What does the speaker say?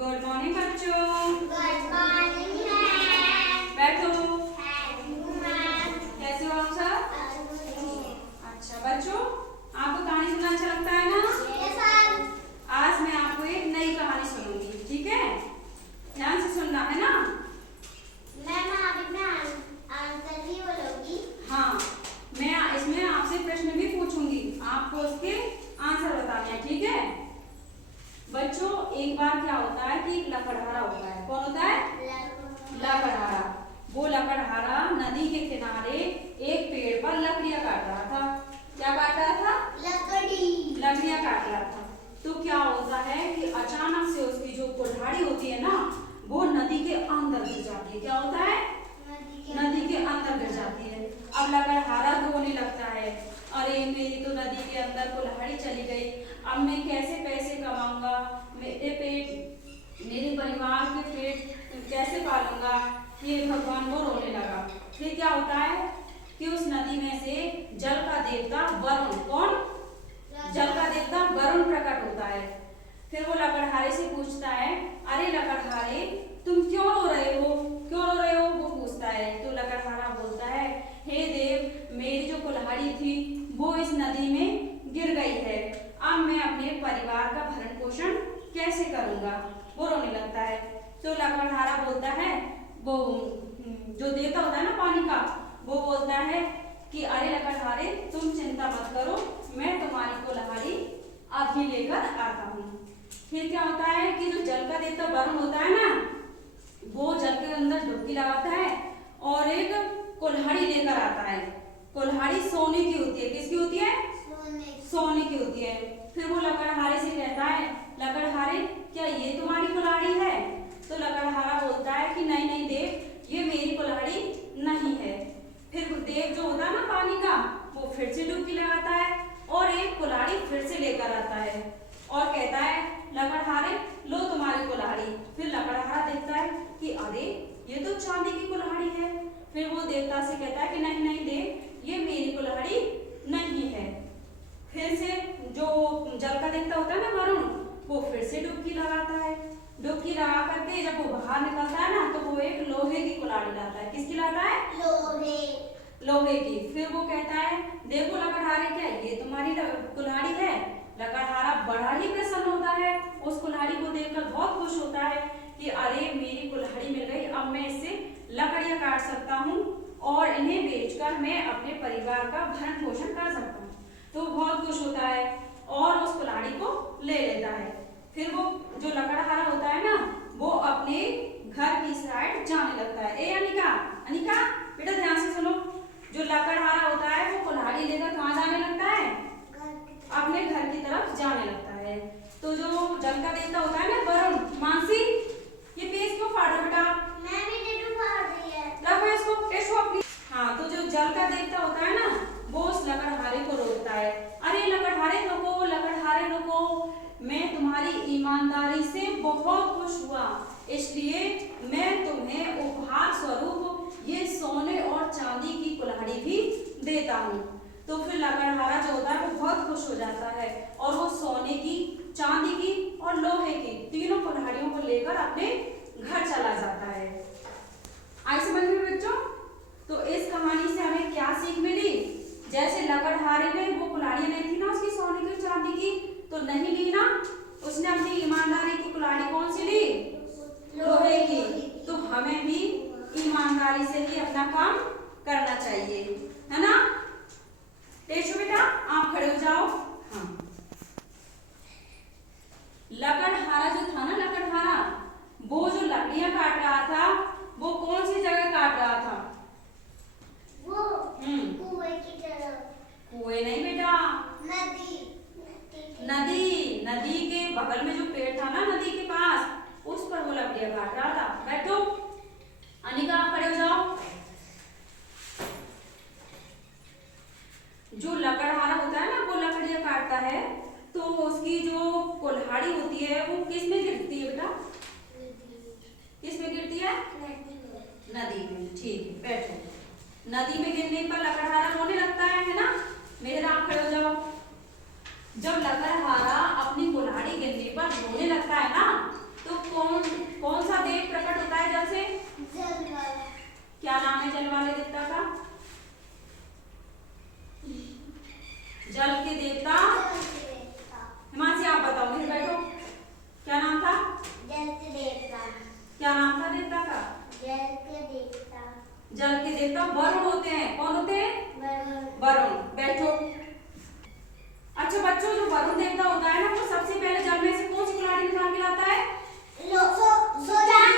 Good morning बच्चों। Good morning ma'am. बैठो। Hello ma'am. कैसे हो आप सब? अच्छा बच्चों, आपको कहानी सुनना अच्छा लगता है ना? Yes ma'am. आज मैं आपको एक नई कहानी सुनूंगी, ठीक है? ध्यान से सुनना है ना? मैम अभी मैं आंसर भी बोलूंगी। हाँ, मैं इसमें आपसे प्रश्न भी पूछूंगी, आपको उसके आंसर बताने हैं, ठीक है? बच्चों, एक बार क्या होता है कि एक लकड़हारा होता है। कौन होता है? लकड़हारा। वो लकड़हारा नदी के किनारे एक पेड़ पर लकड़ियां काट रहा था। क्या काट रहा था? लकड़ियां काट रहा था। तो क्या होता है कि अचानक से उसकी जो कुल्हाड़ी होती है ना, वो नदी के अंदर गिर जाती है। क्या होता है? नदी के अंदर गिर जाती है। अब लकड़हारा रोने लगता है, अरे मेरी तो नदी के अंदर कुल्हाड़ी चली गई, अब मैं कैसे पैसे कमाऊंगा, मेरे परिवार के पेट कैसे पालूंगा, ये भगवान वो रोने लगा। फिर क्या होता है कि उस नदी में से जल का देवता वरुण, कौन? जल का देवता वरुण प्रकट होता है। फिर वो लकड़हारे से पूछता है, अरे लकड़हारे तुम क्यों रो रहे हो, क्यों रो रहे हो? वो पूछता है। तो लकड़हारा बोलता है, हे देव, मेरी जो कुल्हाड़ी थी वो इस नदी में गिर गई है, अब मैं अपने परिवार का भरण पोषण कैसे करूंगा? वो रोने लगता है। तो लकड़हारा बोलता है, वो जो देवता होता है ना पानी का, वो बोलता है कि अरे लकड़हारे तुम चिंता मत करो, मैं तुम्हारी कुल्हाड़ी अभी लेकर आता हूँ। फिर क्या होता है कि जो जल का देवता वरुण होता है ना, वो जल के अंदर डुबकी लगाता है और एक कुल्हाड़ी लेकर आता है। कुल्हाड़ी सोने की होती है। किसकी होती है? सोने की होती है। फिर वो लकड़हारे से कहता है, लकड़हारे क्या ये तुम्हारी कुल्हाड़ी है? तो लकड़हारा बोलता है कि नहीं नहीं देव, ये मेरी कुल्हाड़ी नहीं है। फिर देव जो होता है ना पानी का, वो फिर से डुबकी लगाता है और एक कुल्हाड़ी फिर से लेकर आता है और कहता है, लकड़हारे लो तुम्हारी कुल्हाड़ी। फिर लकड़हारा देखता है कि अरे ये तो चांदी की कुल्हाड़ी है। फिर वो देवता से कहता है कि नहीं नहीं देव, ये मेरी कुल्हाड़ी नहीं है। फिर से जो जल का देवता होता है ना वरुण, वो फिर से डुबकी लगाता है। डुबकी लगा करके जब वो बाहर निकलता है ना, तो वो एक लोहे की कुल्हाड़ी लाता है। किसकी लाता है? लोहे की। फिर वो कहता है, देखो लकड़हारे क्या ये तुम्हारी कुल्हाड़ी है? लकड़हारा बड़ा ही प्रसन्न होता है, उस कुल्हाड़ी को देखकर बहुत खुश होता है कि अरे मेरी कुल्हाड़ी मिल गई, अब मैं इससे लकड़ियां काट सकता हूँ और इन्हें बेचकर मैं अपने परिवार का भरण पोषण कर सकता हूँ। तो बहुत खुश होता है और उस कुल्हाड़ी को ले लेता है। फिर वो जो लकड़हारा होता है ना, वो अपने घर की साइड जाने लगता है। ए अनिका, अनिका बेटा ध्यान से सुनो। जो लकड़हारा होता है वो कुल्हाड़ी लेकर कहाँ जाने लगता है? अपने घर की तरफ जाने लगता है। तो जो जल का देवता होता है ना वरुण, मानसी ये पेज क्यों फाड़ रहे बेटा? रखो इसको, टिश्यू अपनी। हाँ, तो जो जल का देवता होता है ना, वो उस लकड़हारे को रोकता है। अरे लकड़हारे रुको, लकड़हारे रुको, मैं तुम्हारी ईमानदारी से बहुत खुश हुआ, इसलिए मैं तुम्हें उपहार स्वरूप ये सोने और चांदी की कुल्हाड़ी भी देता हूँ। तो फिर लकड़हारा जो होता है वो बहुत खुश हो जाता है और वो सोने की, चांदी की और लोहे की तीनों कुल्हाड़ियों को लेकर अपने घर चला जाता है। आई समझ में बच्चों? तो इस कहानी से हमें क्या सीख मिली? जैसे लकड़हारे में वो कुल्हाड़ियां नहीं थी ना उसकी सोने की चांदी की, तो नहीं ली ना, उसने अपनी ईमानदारी की कुल्हाड़ी कौन सी ली? लोहे की। तो हमें भी ईमानदारी से ही अपना काम करना चाहिए, है ना? टेशु बेटा आप खड़े हो जाओ। हाँ, लकड़हारा जो था ना, लकड़हारा वो जो लकड़ियां काट रहा था, वो कौन सी जगह काट रहा था? वो कुएं की तरफ। कुएं नहीं बेटा, नदी के बगल में जो पेड़ था ना नदी के पास, उस पर वो लकड़ियां काट रहा था। बैठो। अनिका आप खड़े हो जाओ। जो लकड़हारा होता है ना, वो लकड़ियां काटता है, तो उसकी जो कुल्हाड़ी होती है वो किस में गिरती है बेटा? किस में गिरती है? नदी में। ठीक है, बैठो। नदी में गिरने पर लकड़हारा रोने लगता है ना? मेरे आप खड़े हो जाओ। जब लकड़हारा अपनी कुल्हाड़ी गिरने पर रोने लगता है ना, तो कौन के देवता। हिमांशी आप बताओ, फिर बैठो। क्या नाम था? जल के देवता। क्या नाम था देवता का? जल के देवता। जल के देवता वरुण होते हैं। कौन होते हैं? वरुण। वरुण। बैठो। अच्छा बच्चों, जो वरुण देवता होता है ना, वो सबसे पहले जल में से कौन सी कुल्हाड़ी निकाल के लाता है? सोजा।